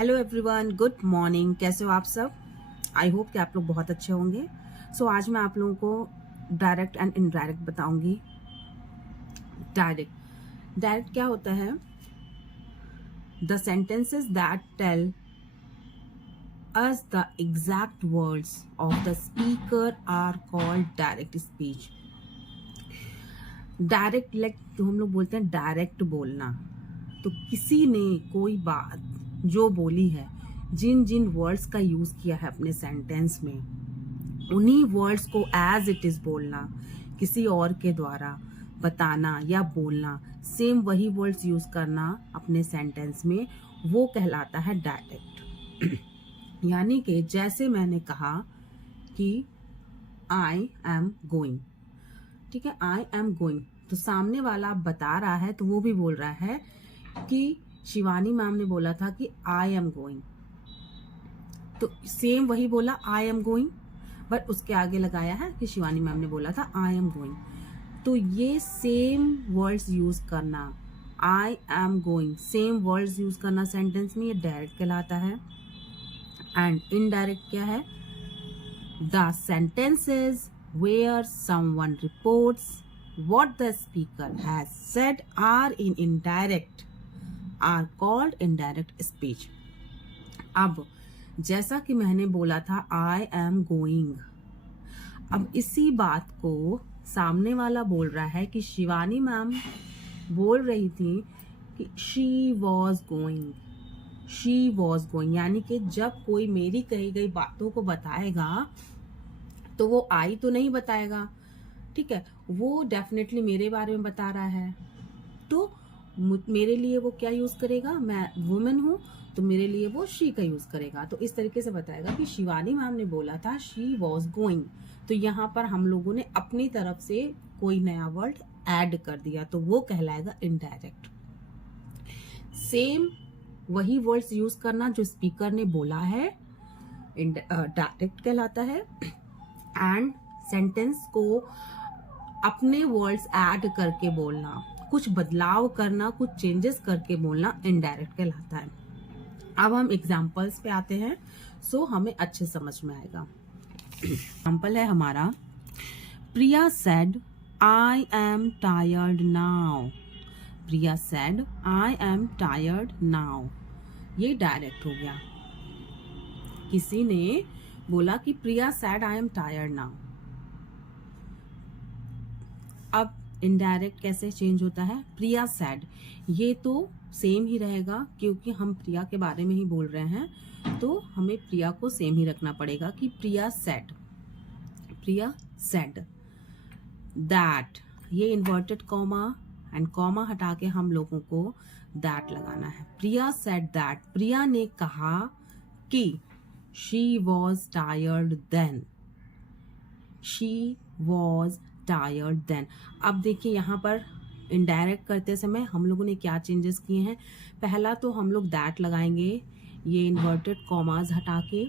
Hello everyone, good morning. कैसे हो आप सब? आई होप कि आप लोग बहुत अच्छे होंगे। आज मैं आप लोगों को डायरेक्ट एंड इनडायरेक्ट बताऊंगी। डायरेक्ट क्या होता है? The sentences that tell us the exact words of the speaker are called direct speech. Direct जो हम लोग बोलते हैं डायरेक्ट बोलना, तो किसी ने कोई बात जो बोली है, जिन जिन वर्ड्स का यूज किया है अपने सेंटेंस में, उन्हीं वर्ड्स को एज इट इज बोलना, किसी और के द्वारा बताना या बोलना, सेम वही वर्ड्स यूज करना अपने सेंटेंस में, वो कहलाता है डायरेक्ट। यानी कि जैसे मैंने कहा कि आई एम गोइंग, ठीक है, आई एम गोइंग, तो सामने वाला बता रहा है तो वो भी बोल रहा है कि शिवानी मैम ने बोला था कि आई एम गोइंग, तो सेम वही बोला आई एम गोइंग, बट उसके आगे लगाया है कि शिवानी मैम ने बोला था आई एम गोइंग। तो ये सेम वर्ड्स यूज करना, आई am going, same words use करना सेंटेंस में, ये डायरेक्ट कहलाता है। एंड इनडायरेक्ट क्या है? The sentences where someone reports what the speaker has said are in indirect are called indirect speech। अब जैसा कि मैंने बोला था I am going, अब इसी बात को सामने वाला बोल रहा है कि शिवानी मैम बोल रही थी कि she was going, यानी कि जब कोई मेरी कही गई बातों को बताएगा तो वो आई तो नहीं बताएगा, ठीक है, वो डेफिनेटली मेरे बारे में बता रहा है, तो मेरे लिए वो क्या यूज करेगा? मैं वुमेन हूं तो मेरे लिए वो शी का यूज करेगा। तो इस तरीके से बताएगा कि शिवानी मैम ने बोला था शी वॉज गोइंग, तो यहाँ पर हम लोगों ने अपनी तरफ से कोई नया वर्ड ऐड कर दिया, तो वो कहलाएगा इनडायरेक्ट। सेम वही वर्ड्स यूज करना जो स्पीकर ने बोला है, डायरेक्ट कहलाता है। एंड सेंटेंस को अपने वर्ड्स ऐड करके बोलना, कुछ बदलाव करना, कुछ चेंजेस करके बोलना इनडायरेक्ट कहलाता है। अब हम एग्जांपल्स पे आते हैं, सो हमें अच्छे समझ में आएगा। एग्जांपल है हमारा, Priya said I am tired now. Priya said I am tired now, ये डायरेक्ट हो गया। किसी ने बोला कि Priya said I am tired now. अब इनडायरेक्ट कैसे चेंज होता है? प्रिया सैड, ये तो सेम ही रहेगा क्योंकि हम प्रिया के बारे में ही बोल रहे हैं, तो हमें प्रिया को सेम ही रखना पड़ेगा कि प्रिया सैड दैट, ये इन्वर्टेड कॉमा एंड कॉमा हटा के हम लोगों को दैट लगाना है। प्रिया सैड दैट, प्रिया ने कहा कि she was tired then, she was tired then। अब देखिए यहाँ पर इनडायरेक्ट करते समय हम लोगों ने क्या चेंजेस किए हैं। पहला तो हम लोग दैट लगाएंगे, ये इन्वर्टेड कॉमास हटा के,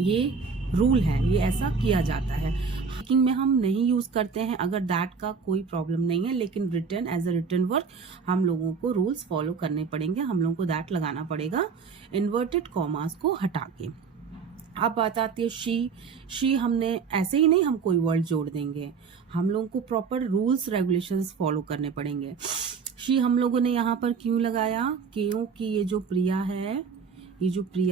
ये रूल है, ये ऐसा किया जाता है। स्पीकिंग में हम नहीं यूज करते हैं अगर दैट का कोई प्रॉब्लम नहीं है, लेकिन return as a return work हम लोगों को रूल्स फॉलो करने पड़ेंगे, हम लोगों को दैट लगाना पड़ेगा इन्वर्टेड कॉमास को हटा के। अब बात आती है शी हमने ऐसे ही नहीं हम कोई वर्ड जोड़ देंगे, हम लोगों को प्रॉपर रूल्स रेगुलेशंस फॉलो करने पड़ेंगे। शी हम लोगों ने यहाँ पर क्यों लगाया? क्योंकि ये जो प्रिया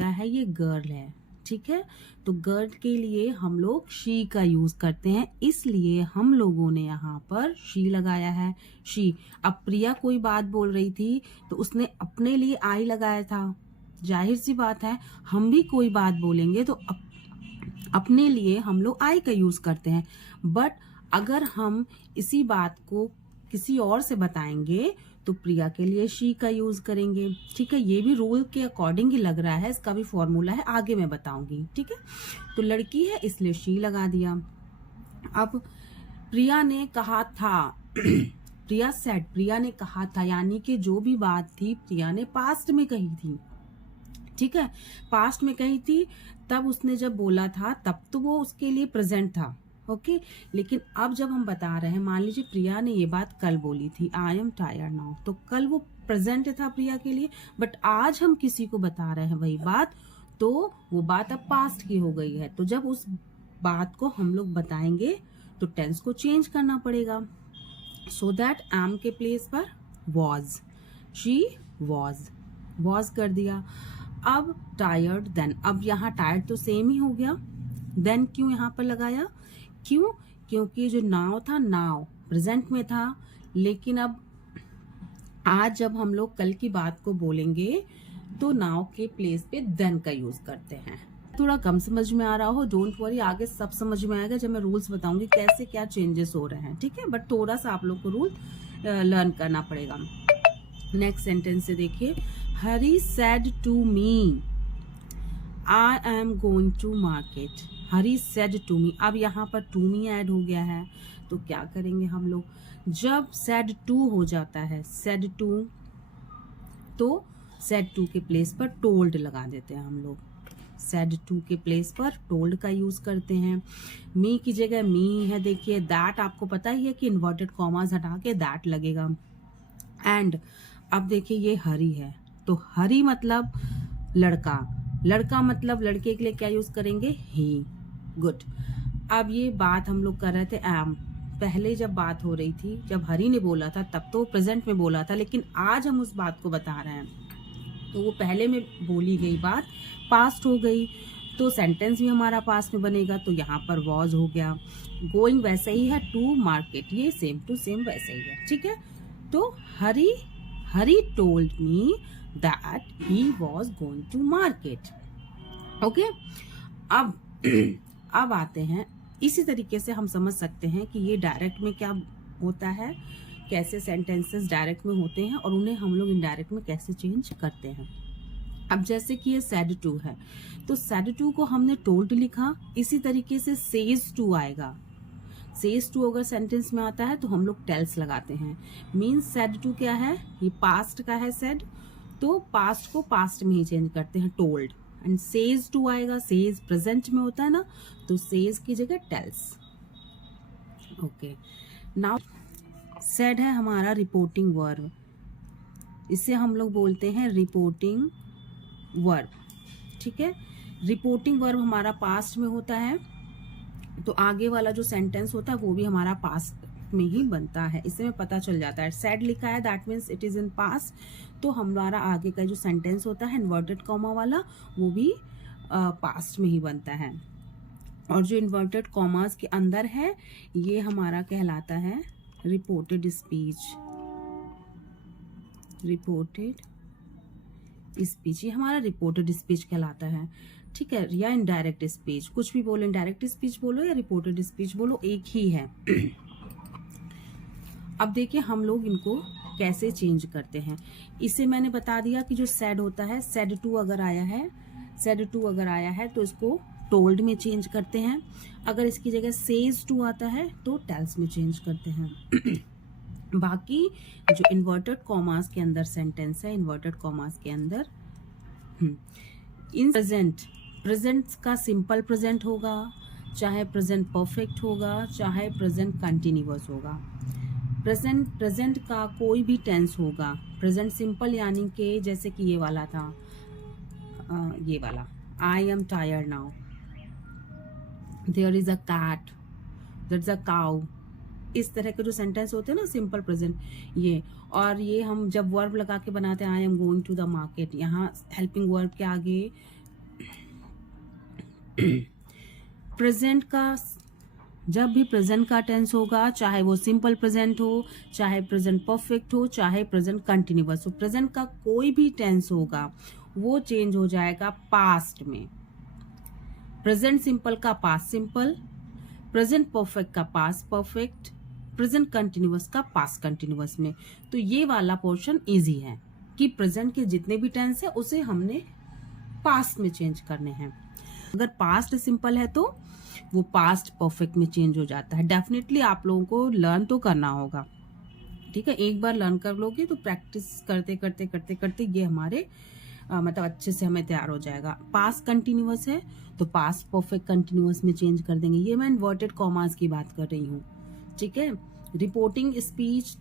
है ये गर्ल है, ठीक है, तो गर्ल के लिए हम लोग शी का यूज करते हैं, इसलिए हम लोगों ने यहाँ पर शी लगाया है। शी, अब प्रिया कोई बात बोल रही थी तो उसने अपने लिए आई लगाया था, जाहिर सी बात है हम भी कोई बात बोलेंगे तो अपने लिए हम लोग आई का यूज करते हैं, बट अगर हम इसी बात को किसी और से बताएंगे तो प्रिया के लिए शी का यूज करेंगे, ठीक है। ये भी रूल के अकॉर्डिंग ही लग रहा है, इसका भी फॉर्मूला है, आगे मैं बताऊंगी, ठीक है। तो लड़की है इसलिए शी लगा दिया। अब प्रिया ने कहा था प्रिया सेड, प्रिया ने कहा था, यानी कि जो भी बात थी प्रिया ने पास्ट में कही थी, ठीक है, पास्ट में कही थी, तब उसने जब बोला था तब तो वो उसके लिए प्रेजेंट था, ओके। लेकिन अब जब हम बता रहे हैं, मान लीजिए प्रिया ने ये बात कल बोली थी आई एम टायर्ड नाउ, तो कल वो प्रेजेंट था प्रिया के लिए, बट आज हम किसी को बता रहे हैं वही बात, तो वो बात अब पास्ट की हो गई है। तो जब उस बात को हम लोग बताएंगे तो टेंस को चेंज करना पड़ेगा। सो दैट एम के प्लेस पर वॉज, शी वॉज कर दिया। अब टायर्ड देन, अब यहाँ टायर्ड तो सेम ही हो गया, देन क्यों यहाँ पर लगाया, क्यों, क्योंकि जो नाव था, नाव प्रेजेंट में था, लेकिन अब आज जब हम लोग कल की बात को बोलेंगे तो नाव के प्लेस पे देन का यूज करते हैं। थोड़ा कम समझ में आ रहा हो, डोंट वरी, आगे सब समझ में आएगा जब मैं रूल्स बताऊंगी कैसे क्या चेंजेस हो रहे हैं, ठीक है। बट थोड़ा सा आप लोग को रूल लर्न करना पड़ेगा। नेक्स्ट सेंटेंस से देखिए, Hari said to me I am going to market. Hari said to me, अब यहाँ पर टू मी ऐड हो गया है, तो क्या करेंगे हम लोग, जब सेड टू हो जाता है, सेड टू, तो सेड टू के प्लेस पर टोल्ड लगा देते हैं हम लोग। सेड टू के प्लेस पर टोल्ड का यूज करते हैं। मी की जगह मी है, देखिए दैट आपको पता ही है कि इन्वर्टेड कॉमास हटा के दैट लगेगा। एंड अब देखिए ये हरी है, तो हरी मतलब लड़का, लड़का मतलब लड़के के लिए क्या यूज करेंगे, ही। गुड। अब ये बात हम लोग कर रहे थे एम, पहले जब बात हो रही थी, जब हरी ने बोला था तब तो प्रेजेंट में बोला था, लेकिन आज हम उस बात को बता रहे हैं, तो वो पहले में बोली गई बात पास्ट हो गई, तो सेंटेंस भी हमारा पास्ट में बनेगा, तो यहाँ पर वॉज हो गया। गोइंग वैसे ही है, टू मार्केट, ये सेम टू सेम वैसे ही है, ठीक है। तो Hari told me that he was going to market. Okay, अब आते हैं, इसी तरीके से हम समझ सकते हैं कि ये डायरेक्ट में क्या होता है, कैसे सेंटेंसेस डायरेक्ट में होते हैं और उन्हें हम लोग इनडायरेक्ट में कैसे चेंज करते हैं। अब जैसे कि ये सेड टू है, तो सेड टू को हमने टोल्ड लिखा, इसी तरीके से सेज टू आएगा। सेज टू अगर सेंटेंस में आता है तो हम लोग टेल्स लगाते हैं। मीन्स सेड टू क्या है, ये पास्ट का है सेड, तो पास्ट को पास्ट में ही चेंज करते हैं, टोल्ड। एंड सेज टू आएगा, सेज प्रेजेंट में होता है ना, तो सेज की जगह टेल्स। ओके, नाउ सेड है हमारा रिपोर्टिंग वर्ब, इसे हम लोग बोलते हैं रिपोर्टिंग वर्ब, ठीक है। रिपोर्टिंग वर्ब हमारा पास्ट में होता है, तो आगे वाला जो सेंटेंस होता है वो भी हमारा पास्ट में ही बनता है, इससे में पता चल जाता है। सेड लिखा है that means it is in past, तो हमारा आगे का जो सेंटेंस होता है इन्वर्टेड कॉमा वाला, वो भी पास्ट में ही बनता है। और जो इन्वर्टेड कॉमास के अंदर है ये हमारा कहलाता है रिपोर्टेड स्पीच। रिपोर्टेड स्पीच, ये हमारा रिपोर्टेड स्पीच कहलाता है, ठीक है। या इनडायरेक्ट स्पीच, कुछ भी बोलो, इनडायरेक्ट स्पीच बोलो या रिपोर्टेड स्पीच बोलो, एक ही है। अब देखिए हम लोग इनको कैसे चेंज करते हैं। इसे मैंने बता दिया कि जो सेड होता है, सेड टू अगर आया है, सेड टू अगर आया है तो इसको टोल्ड में चेंज करते हैं। अगर इसकी जगह सेज टू आता है तो टेल्स में चेंज करते हैं। बाकी जो इन्वर्टेड कॉमास के अंदर सेंटेंस है, इन्वर्टेड कॉमास के अंदर इन प्रेजेंट, प्रेजेंट का सिंपल प्रेजेंट होगा, चाहे प्रेजेंट परफेक्ट होगा, चाहे प्रेजेंट कंटिन्यूअस होगा। प्रेजेंट का कोई भी टेंस होगा, प्रेजेंट सिंपल यानी कि जैसे कि ये वाला था, ये वाला, I am tired now, there is a cat, there is a cow, इस तरह के जो सेंटेंस होते हैं ना सिंपल प्रेजेंट, ये। और ये हम जब वर्ब लगा के बनाते हैं, I am going to the market, यहाँ हेल्पिंग वर्ब के आगे प्रेजेंट का, जब भी प्रेजेंट का टेंस होगा, चाहे वो सिंपल प्रेजेंट हो, चाहे प्रेजेंट परफेक्ट हो, चाहे प्रेजेंट कंटिन्यूअस हो, प्रेजेंट का कोई भी टेंस होगा वो चेंज हो जाएगा पास्ट में। प्रेजेंट सिंपल का पास्ट सिंपल, प्रेजेंट परफेक्ट का पास्ट परफेक्ट, प्रेजेंट कंटिन्यूअस का पास्ट कंटिन्यूअस में। तो ये वाला पोर्शन इजी है कि प्रेजेंट के जितने भी टेंस है उसे हमने पास्ट में चेंज करने हैं। अगर पास्ट सिंपल है तो वो पास्ट परफेक्ट में चेंज हो जाता है। डेफिनेटली आप लोगों को लर्न तो करना होगा, ठीक है। एक बार लर्न कर लोगे तो प्रैक्टिस करते करते करते करते ये हमारे मतलब अच्छे से हमें तैयार हो जाएगा। पास्ट कंटिन्यूअस है तो पास्ट परफेक्ट कंटिन्यूअस में चेंज कर देंगे। ये मैं इन्वर्टेड कॉमास की बात कर रही हूँ, ठीक है। रिपोर्टिंग स्पीच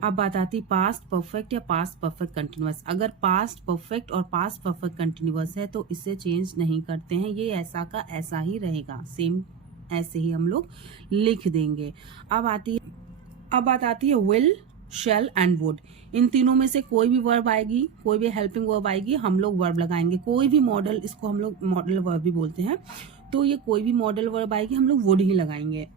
अब बात आती पास्ट परफेक्ट या पास्ट परफेक्ट कंटिन्यूअस। अगर पास्ट परफेक्ट और पास्ट परफेक्ट कंटिन्यूअस है तो इसे चेंज नहीं करते हैं, ये ऐसा का ऐसा ही रहेगा, सेम ऐसे ही हम लोग लिख देंगे। अब बात आती है विल, शेल एंड वुड। इन तीनों में से कोई भी वर्ब आएगी, कोई भी हेल्पिंग वर्ब आएगी, हम लोग वर्ब लगाएंगे। कोई भी मॉडल, इसको हम लोग मॉडल वर्ब भी बोलते हैं, तो ये कोई भी मॉडल वर्ब आएगी हम लोग वुड ही लगाएंगे।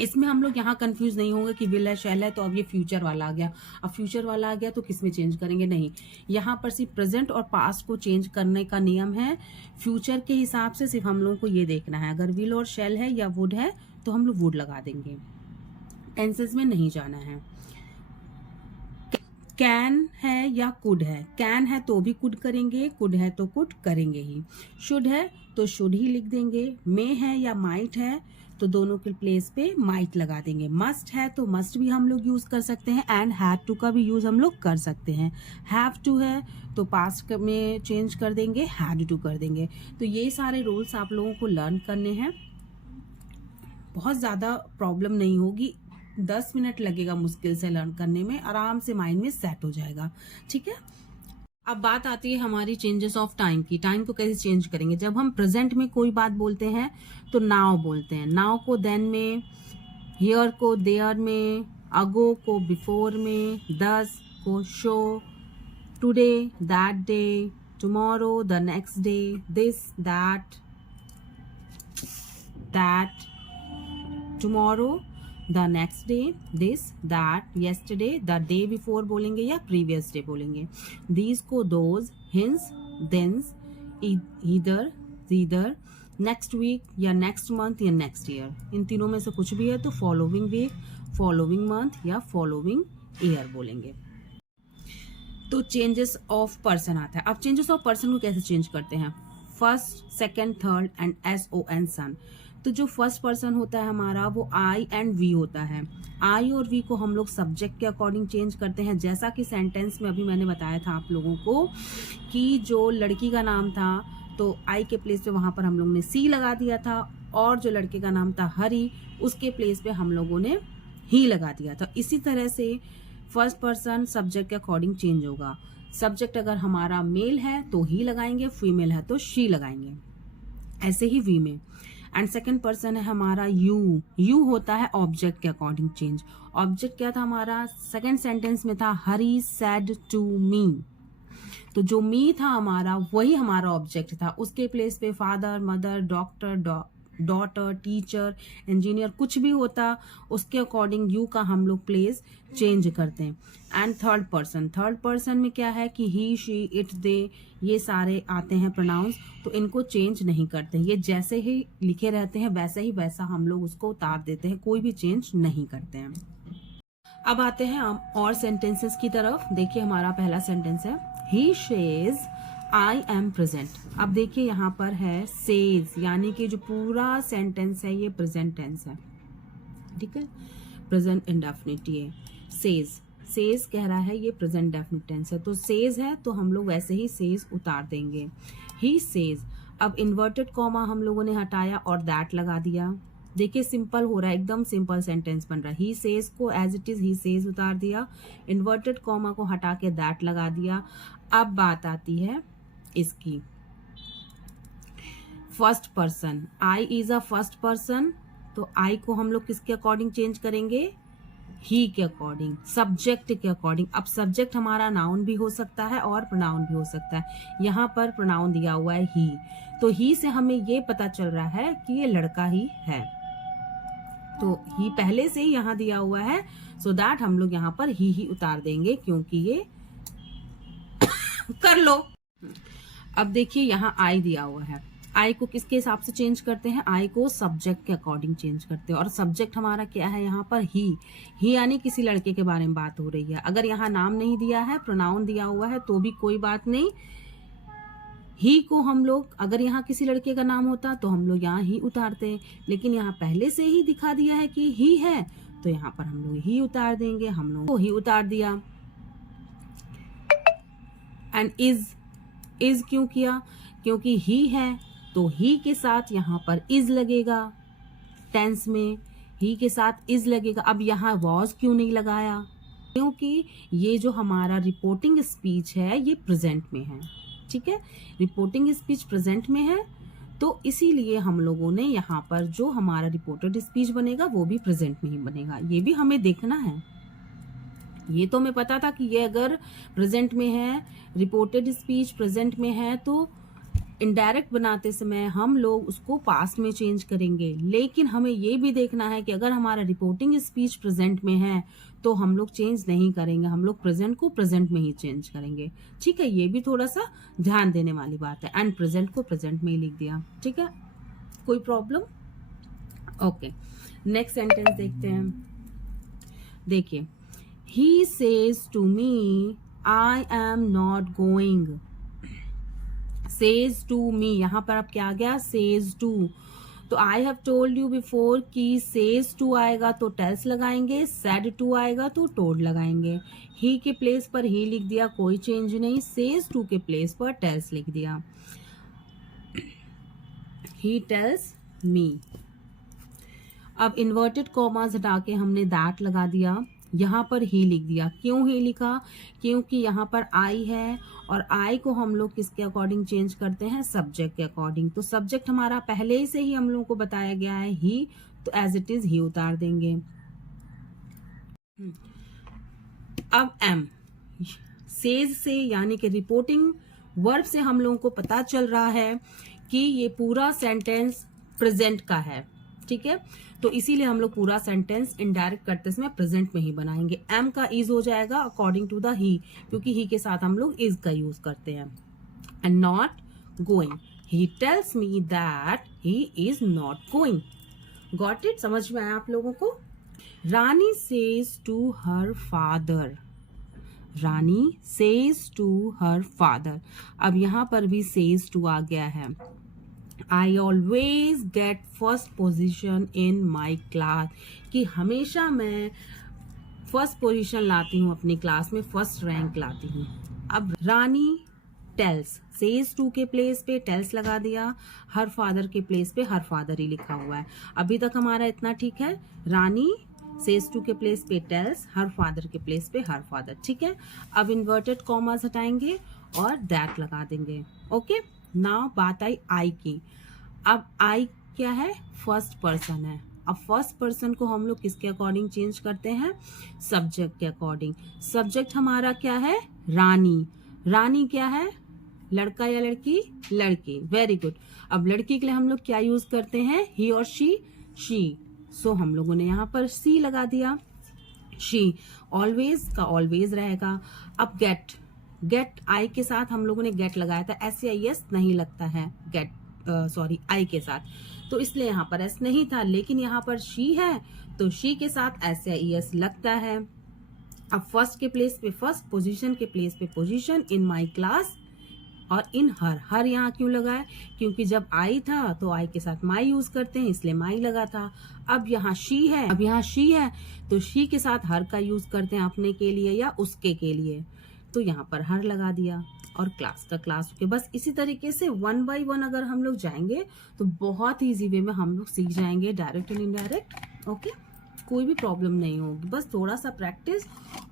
इसमें हम लोग यहाँ कंफ्यूज नहीं होंगे कि विल है, शेल है, तो अब ये फ्यूचर वाला आ गया। अब फ्यूचर वाला आ गया तो किस में चेंज करेंगे? नहीं, यहाँ पर सिर्फ प्रेजेंट और पास्ट को चेंज करने का नियम है। फ्यूचर के हिसाब से सिर्फ हम लोगों को ये देखना है, अगर विल और शेल है या वुड है तो हम लोग वुड लगा देंगे, टेंसेस में नहीं जाना है। कैन है या कुड है? कैन है तो भी कुड करेंगे, कुड है तो कुड करेंगे ही। शुड है तो शुड ही लिख देंगे। मे है या माइट है तो दोनों के प्लेस पे माइट लगा देंगे। मस्ट है तो मस्ट भी हम लोग यूज कर सकते हैं, एंड हैड टू का भी यूज हम लोग कर सकते हैं। हैव टू है तो पास्ट में चेंज कर देंगे, हैड टू कर देंगे। तो ये सारे रूल्स आप लोगों को लर्न करने हैं, बहुत ज्यादा प्रॉब्लम नहीं होगी, 10 मिनट लगेगा मुश्किल से लर्न करने में, आराम से माइंड में सेट हो जाएगा, ठीक है। अब बात आती है हमारी चेंजेस ऑफ टाइम की। टाइम को कैसे चेंज करेंगे? जब हम प्रेजेंट में कोई बात बोलते हैं तो नाउ बोलते हैं, नाउ को देन में, हियर को देयर में, अगो को बिफोर में, दस को शो, today that day, tomorrow the next day, this that, tomorrow the next day, this that, yesterday, the day before बोलेंगे या प्रीवियस डे बोलेंगे। दीज को those, hence, thence, hither, next week या नेक्स्ट मंथ या नेक्स्ट ईयर। इन तीनों में से कुछ भी है तो फॉलोइंग वीक, फॉलोइंग मंथ या फॉलोइंग ईयर बोलेंगे। तो चेंजेस ऑफ पर्सन आता है। अब चेंजेस ऑफ पर्सन को कैसे चेंज करते हैं? First, second, third and SON सन। तो जो फर्स्ट पर्सन होता है हमारा वो आई एंड वी होता है। आई और वी को हम लोग सब्जेक्ट के अकॉर्डिंग चेंज करते हैं, जैसा कि सेंटेंस में अभी मैंने बताया था आप लोगों को कि जो लड़की का नाम था तो आई के प्लेस पे वहां पर हम लोग ने सी लगा दिया था, और जो लड़के का नाम था हरी उसके प्लेस पे हम लोगों ने ही लगा दिया था। इसी तरह से फर्स्ट पर्सन सब्जेक्ट के अकॉर्डिंग चेंज होगा। सब्जेक्ट अगर हमारा मेल है तो ही लगाएंगे, फीमेल है तो शी लगाएंगे, ऐसे ही वी में। एंड सेकेंड पर्सन है हमारा यू। यू होता है ऑब्जेक्ट के अकॉर्डिंग चेंज। ऑब्जेक्ट क्या था हमारा? सेकेंड सेंटेंस में था हरी सेड टू मी, तो जो मी था हमारा वही हमारा ऑब्जेक्ट था, उसके प्लेस पे father, mother, doctor, daughter, teacher, engineer कुछ भी होता उसके अकॉर्डिंग यू का हम लोग प्लेस चेंज करते हैं। एंड थर्ड पर्सन में क्या है कि ही, शी, इट, दे, ये सारे आते हैं प्रोनाउंस, तो इनको चेंज नहीं करते, ये जैसे ही लिखे रहते हैं वैसे ही वैसा हम लोग उसको उतार देते हैं, कोई भी चेंज नहीं करते हैं। अब आते हैं हम और सेंटेंसेस की तरफ। देखिए हमारा पहला सेंटेंस है he says I am present. अब देखिए यहाँ पर है सेज, यानी कि जो पूरा सेंटेंस है ये प्रेजेंट टेंस है, ठीक है, प्रेजेंट इंडेफिनिट। ये सेज कह रहा है ये प्रेजेंट डेफिनिट टेंस है, तो सेज है तो हम लोग वैसे ही सेज उतार देंगे, ही सेज। अब इन्वर्टेड कॉमा हम लोगों ने हटाया और दैट लगा दिया। देखिए सिंपल हो रहा है, एकदम सिंपल सेंटेंस बन रहा है। ही सेज को as it is he says उतार दिया, इन्वर्टेड कॉमा को हटा के दैट लगा दिया। अब बात आती है इसकी first person, I is a first person, तो आई को हम लोग किसके अकॉर्डिंग चेंज करेंगे? ही के अकॉर्डिंग, सब्जेक्ट के अकॉर्डिंग। अब सब्जेक्ट हमारा नाउन भी हो सकता है और प्रोनाउन भी हो सकता है। यहाँ पर प्रोनाउन दिया हुआ है ही, तो ही से हमें ये पता चल रहा है कि ये लड़का ही है, तो ही पहले से ही यहाँ दिया हुआ है, सो दैट हम लोग यहाँ पर ही उतार देंगे, क्योंकि ये कर लो। अब देखिए यहाँ आई दिया हुआ है, आई को किसके हिसाब से चेंज करते हैं? आई को सब्जेक्ट के अकॉर्डिंग चेंज करते हैं, और सब्जेक्ट हमारा क्या है यहाँ पर? ही यानी किसी लड़के के बारे में बात हो रही है। अगर यहाँ नाम नहीं दिया है, प्रोनाउन दिया हुआ है तो भी कोई बात नहीं। ही को हम लोग, अगर यहाँ किसी लड़के का नाम होता तो हम लोग यहाँ ही उतारते हैं, लेकिन यहाँ पहले से ही दिखा दिया है कि ही है, तो यहाँ पर हम लोग ही उतार देंगे, हम लोग को ही उतार दिया। एंड इज क्यों किया? क्योंकि ही है तो ही के साथ यहाँ पर इज लगेगा, टेंस में ही के साथ इज लगेगा। अब यहाँ वॉज क्यों नहीं लगाया? क्योंकि ये जो हमारा रिपोर्टिंग स्पीच है ये प्रेजेंट में है, ठीक है, रिपोर्टिंग स्पीच प्रेजेंट में है, तो इसीलिए हम लोगों ने यहाँ पर जो हमारा रिपोर्टेड स्पीच बनेगा वो भी प्रेजेंट में ही बनेगा। ये भी हमें देखना है। ये तो हमें पता था कि ये अगर प्रेजेंट में है, रिपोर्टेड स्पीच प्रेजेंट में है, तो इनडायरेक्ट बनाते समय हम लोग उसको पास्ट में चेंज करेंगे, लेकिन हमें ये भी देखना है कि अगर हमारा रिपोर्टिंग स्पीच प्रेजेंट में है तो हम लोग चेंज नहीं करेंगे, हम लोग प्रेजेंट को प्रेजेंट में ही चेंज करेंगे, ठीक है। ये भी थोड़ा सा ध्यान देने वाली बात है। एंड प्रेजेंट को प्रेजेंट में ही लिख दिया, ठीक है, कोई प्रॉब्लम? ओके, नेक्स्ट सेंटेंस देखते हैं। देखिए, he says to me I am not going. Says to me, यहां पर अब क्या आ गया? Says to. तो I have told you before कि सेज टू आएगा तो टेल्स लगाएंगे, सेड टू आएगा तो टोल्ड लगाएंगे। ही के प्लेस पर ही लिख दिया, कोई चेंज नहीं। सेज टू के प्लेस पर टेल्स लिख दिया, ही टेल्स मी। अब इन्वर्टेड कॉमास हटा के हमने दैट लगा दिया, यहाँ पर ही लिख दिया। क्यों ही लिखा? क्योंकि यहाँ पर आई है और आई को हम लोग किसके अकॉर्डिंग चेंज करते हैं? सब्जेक्ट के अकॉर्डिंग। तो सब्जेक्ट हमारा पहले से ही हम लोगों को बताया गया है ही, तो एज इट इज ही उतार देंगे। अब एम, सेज से यानी कि रिपोर्टिंग वर्ब से हम लोगों को पता चल रहा है कि ये पूरा सेंटेंस प्रेजेंट का है, ठीक है। तो इसीलिए हम लोग पूरा सेंटेंस इनडायरेक्ट करते समय प्रेजेंट में ही बनाएंगे। एम का इज हो जाएगा अकॉर्डिंग टू द ही, क्योंकि ही के साथ हम लोग इज का यूज करते हैं। And not going, he tells me that he is not going. Got it? समझ में आया आप लोगों को? Rani says to her father, Rani says to her father. अब यहां पर भी सेज टू आ गया है। I always get first position in my class, कि हमेशा मैं फर्स्ट पोजीशन लाती हूँ अपनी क्लास में, फर्स्ट रैंक लाती हूँ। अब रानी टेल्स, सेज टू के प्लेस पे टेल्स लगा दिया, हर फादर के प्लेस पे हर फादर ही लिखा हुआ है। अभी तक हमारा इतना ठीक है। रानी सेज टू के प्लेस पे टेल्स, हर फादर के प्लेस पे हर फादर, ठीक है। अब इन्वर्टेड कॉमास हटाएंगे और दैट लगा देंगे। ओके, नाउ बात आई आई की। अब आई क्या है? फर्स्ट पर्सन है। अब फर्स्ट पर्सन को हम लोग किसके अकॉर्डिंग चेंज करते हैं? सब्जेक्ट के अकॉर्डिंग। सब्जेक्ट हमारा क्या है? रानी। रानी क्या है? लड़का या लड़की? लड़की। Very good. अब लड़की के लिए हम लोग क्या यूज करते हैं? ही और शी, शी। सो हम लोगों ने यहाँ पर सी लगा दिया, शी। ऑलवेज का ऑलवेज रहेगा। अब गेट, गेट आई के साथ हम लोगों ने गेट लगाया था, एस या एस नहीं लगता है गेट, सॉरी आई के साथ, तो इसलिए यहाँ पर एस नहीं था, लेकिन यहाँ पर शी है तो शी के साथ एस या एस लगता है। अब फर्स्ट के प्लेस पे फर्स्ट, पोजीशन के प्लेस पे पोजीशन, इन माय क्लास और इन हर। हर यहाँ क्यों लगा है? क्योंकि जब आई था तो आई के साथ माई यूज करते हैं, इसलिए माई लगा था। अब यहाँ शी है, अब यहाँ शी है तो शी के साथ हर का यूज करते हैं अपने के लिए या उसके के लिए, तो यहाँ पर हर लगा दिया और क्लास का क्लास के। बस इसी तरीके से वन बाय वन अगर हम लोग जाएंगे तो बहुत इजी वे में हम लोग सीख जाएंगे, डायरेक्ट एंड इनडायरेक्ट। ओके, कोई भी प्रॉब्लम नहीं होगी, बस थोड़ा सा प्रैक्टिस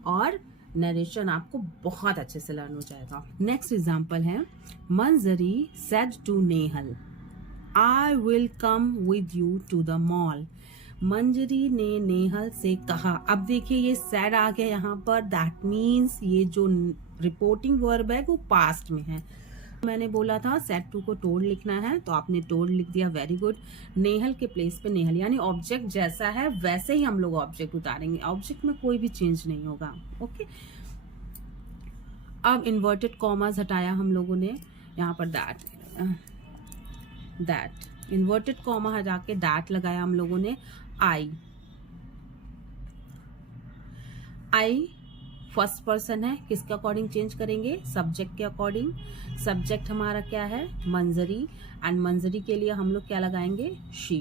और नरेशन आपको बहुत अच्छे से लर्न हो जाएगा। नेक्स्ट एग्जाम्पल है, Manjari said to Nehal I will come with you to the mall. Manjari ने नेहल से कहा। अब देखिए ये सैड आ गया यहाँ पर, दैट मीन्स ये जो रिपोर्टिंग वर्ब है वो पास्ट में है। मैंने बोला था सेड टू को टोल्ड लिखना है, तो आपने टोल्ड लिख दिया, वेरी गुड। नेहल के प्लेस पे नेहल, यानी ऑब्जेक्ट जैसा है वैसे ही हम लोग ऑब्जेक्ट उतारेंगे, ऑब्जेक्ट में कोई भी चेंज नहीं होगा। ओके, अब इन्वर्टेड कॉमास हटाया हम लोगों ने, यहाँ पर दैट इन्वर्टेड कॉमा हटा के दैट लगाया हम लोगों ने। आई, आई फर्स्ट पर्सन है, किसके अकॉर्डिंग चेंज करेंगे? सब्जेक्ट के अकॉर्डिंग। सब्जेक्ट हमारा क्या है? मंजरी। एंड मंजरी के लिए हम लोग क्या लगाएंगे? शी।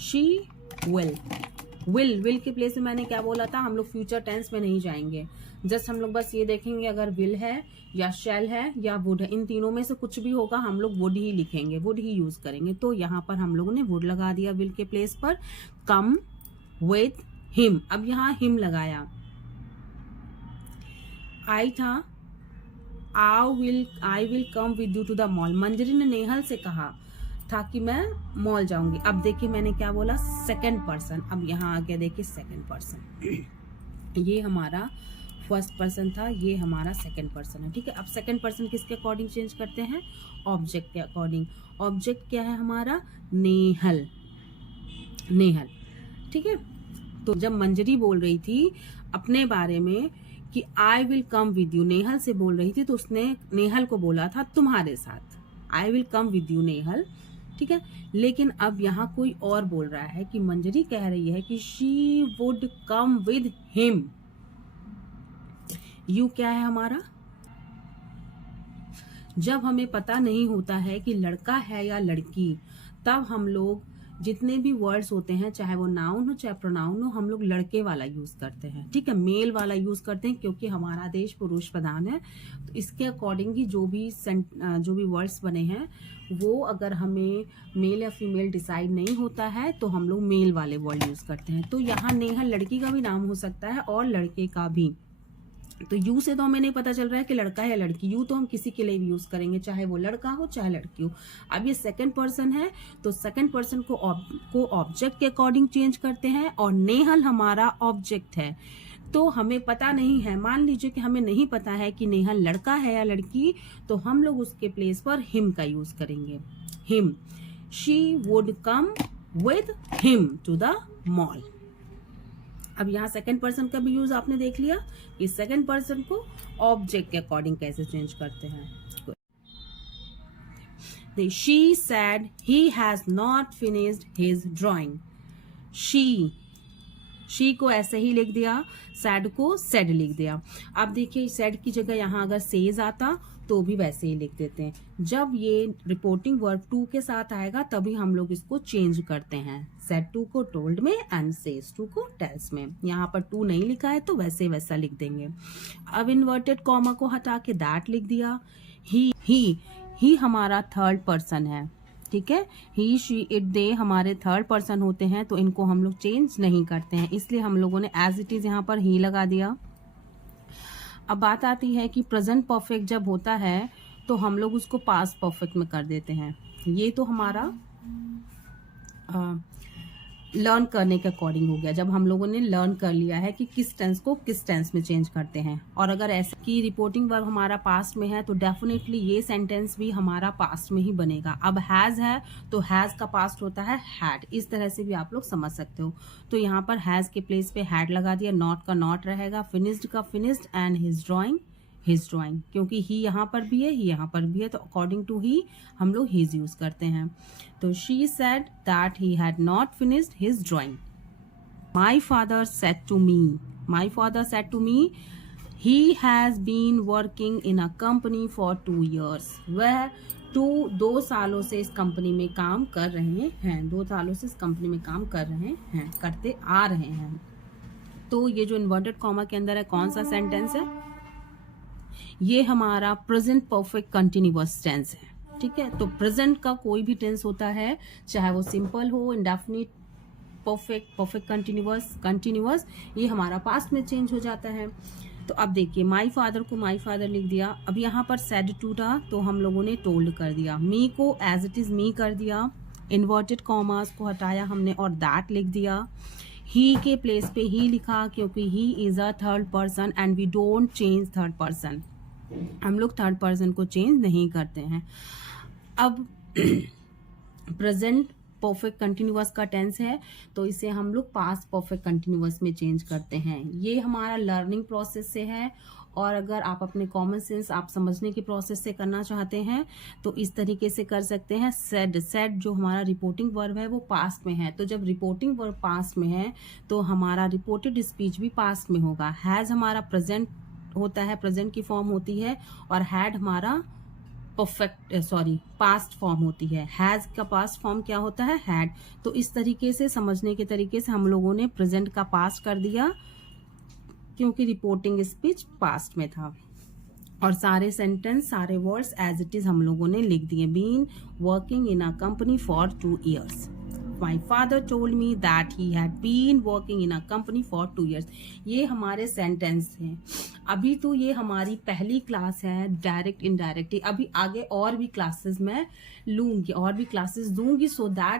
शी विल, विल के प्लेस में मैंने क्या बोला था? हम लोग फ्यूचर टेंस में नहीं जाएंगे, जस्ट हम लोग बस ये देखेंगे अगर विल है या शैल है या वुड है, इन तीनों में से कुछ भी होगा हम लोग वुड ही लिखेंगे, वुड ही यूज करेंगे। तो यहाँ पर हम लोगों ने वुड लगा दिया विल के प्लेस पर। कम विद हिम, अब यहाँ हिम लगाया, आई था I will come with you to the mall. Manjari ने नेहल से कहा था कि मैं मॉल जाऊंगी। अब देखिए मैंने क्या बोला, सेकंड पर्सन। अब यहाँ आगे देखिए सेकंड पर्सन, ये हमारा फर्स्ट पर्सन था, ये हमारा सेकंड पर्सन है। ठीक है, अब सेकंड पर्सन किसके अकॉर्डिंग चेंज करते हैं, ऑब्जेक्ट के अकॉर्डिंग। ऑब्जेक्ट क्या है हमारा, नेहल, नेहल। ठीक है, तो जब मंजरी बोल रही थी अपने बारे में कि आई will come with you, Nehal से बोल रही थी, तो उसने नेहल को बोला था तुम्हारे साथ, आई will come with you Nehal. ठीक है, लेकिन अब यहाँ कोई और बोल रहा है कि मंजरी कह रही है कि she would come with him. You क्या है हमारा, जब हमें पता नहीं होता है कि लड़का है या लड़की, तब हम लोग जितने भी वर्ड्स होते हैं, चाहे वो नाउन हो चाहे प्रोनाउन हो, हम लोग लड़के वाला यूज करते हैं। ठीक है, मेल वाला यूज करते हैं, क्योंकि हमारा देश पुरुष प्रधान है। तो इसके अकॉर्डिंग ही जो भी वर्ड्स बने हैं, वो अगर हमें मेल या फीमेल डिसाइड नहीं होता है तो हम लोग मेल वाले वर्ड यूज करते हैं। तो यहाँ नेहल लड़की का भी नाम हो सकता है और लड़के का भी। तो यू से तो हमें नहीं पता चल रहा है कि लड़का है या लड़की, यू तो हम किसी के लिए भी यूज करेंगे, चाहे वो लड़का हो चाहे लड़की हो। अब ये सेकंड पर्सन है, तो सेकंड पर्सन को ऑब्जेक्ट के अकॉर्डिंग चेंज करते हैं, और नेहल हमारा ऑब्जेक्ट है। तो हमें पता नहीं है, मान लीजिए कि हमें नहीं पता है कि नेहल लड़का है या लड़की, तो हम लोग उसके प्लेस पर हिम का यूज करेंगे, him. She would come with him to the mall. अब यहाँ सेकंड पर्सन का भी यूज आपने देख लिया कि सेकंड पर्सन को ऑब्जेक्ट के अकॉर्डिंग कैसे चेंज करते हैं। She said he has not finished his drawing. She को ऐसे ही लिख दिया, said को said लिख दिया। अब देखिए said की जगह यहाँ अगर says आता तो भी वैसे ही लिख देते हैं। जब ये रिपोर्टिंग वर्ब टू के साथ आएगा तभी हम लोग इसको चेंज करते हैं, सेड टू को टोल्ड में एंड सेज टू को टेल्स में। यहाँ पर टू नहीं लिखा है तो वैसे वैसा लिख देंगे। अब इन्वर्टेड कॉमा को हटा के दैट लिख दिया। ही हमारा थर्ड पर्सन है। ठीक है, ही शी इट दे हमारे थर्ड पर्सन होते हैं, तो इनको हम लोग चेंज नहीं करते हैं, इसलिए हम लोगों ने एज इट इज यहाँ पर ही लगा दिया। अब बात आती है कि प्रेजेंट परफेक्ट जब होता है तो हम लोग उसको पास्ट परफेक्ट में कर देते हैं। ये तो हमारा लर्न करने के अकॉर्डिंग हो गया, जब हम लोगों ने लर्न कर लिया है कि किस टेंस को किस टेंस में चेंज करते हैं। और अगर ऐसा कि रिपोर्टिंग वर्ब हमारा पास्ट में है तो डेफिनेटली ये सेंटेंस भी हमारा पास्ट में ही बनेगा। अब हैज है तो हैज का पास्ट होता है हैड, इस तरह से भी आप लोग समझ सकते हो। तो यहाँ पर हैज के प्लेस पे हैड लगा दिया, नॉट का नॉट रहेगा, फिनिश्ड का फिनिश्ड एंड हिज ड्राइंग, क्योंकि ही यहाँ पर भी है, ही यहाँ पर भी है, तो अकॉर्डिंग टू ही हम लोग हिज यूज करते हैं। तो she said that he had not finished his drawing. My father said to me he has been working in a company for 2 years। वह 2 सालों से इस कंपनी में काम कर रहे हैं, 2 सालों से इस कंपनी में काम कर रहे हैं, करते आ रहे हैं। तो ये जो इन्वर्टेड कॉमा के अंदर है कौन सा सेंटेंस है, ये हमारा प्रेजेंट परफेक्ट कंटिन्यूअस टेंस है। ठीक है, तो प्रेजेंट का कोई भी टेंस होता है, चाहे वो सिंपल हो, इंडेफिनिट, परफेक्ट कंटिन्यूअस, ये हमारा पास्ट में चेंज हो जाता है। तो अब देखिए माई फादर को माई फादर लिख दिया। अब यहाँ पर सेड टू था तो हम लोगों ने टोल्ड कर दिया, मी को एज इट इज मी कर दिया, इन्वर्टेड कॉमास को हटाया हमने और दैट लिख दिया। ही के प्लेस पे ही लिखा क्योंकि he is a third person and we don't change third person, हम लोग थर्ड पर्सन को चेंज नहीं करते हैं। अब प्रेजेंट परफेक्ट कंटिन्यूअस का टेंस है तो इसे हम लोग पास्ट परफेक्ट कंटिन्यूअस में चेंज करते हैं। ये हमारा लर्निंग प्रोसेस से है, और अगर आप अपने कॉमन सेंस आप समझने की प्रोसेस से करना चाहते हैं तो इस तरीके से कर सकते हैं। सेड जो हमारा रिपोर्टिंग वर्ब है वो पास्ट में है, तो जब रिपोर्टिंग वर्ब पास्ट में है तो हमारा रिपोर्टेड स्पीच भी पास्ट में होगा। हैज हमारा प्रेजेंट होता है, प्रेजेंट की फॉर्म होती है, और हैड हमारा पास्ट फॉर्म होती है। हैज का पास्ट फॉर्म क्या होता है, हैड। तो इस तरीके से समझने के तरीके से हम लोगों ने प्रेजेंट का पास्ट कर दिया क्योंकि रिपोर्टिंग स्पीच पास्ट में था, और सारे सेंटेंस सारे वर्ड्स एज इट इज हम लोगों ने लिख दिए। Been working in a company for 2 years। My father told me that he had been working in a company for 2 years। ये हमारे सेंटेंस हैं। अभी तो ये हमारी पहली क्लास है डायरेक्ट इनडायरेक्ट। अभी आगे और भी क्लासेस मैं लूंगी और भी क्लासेस दूंगी, सो दैट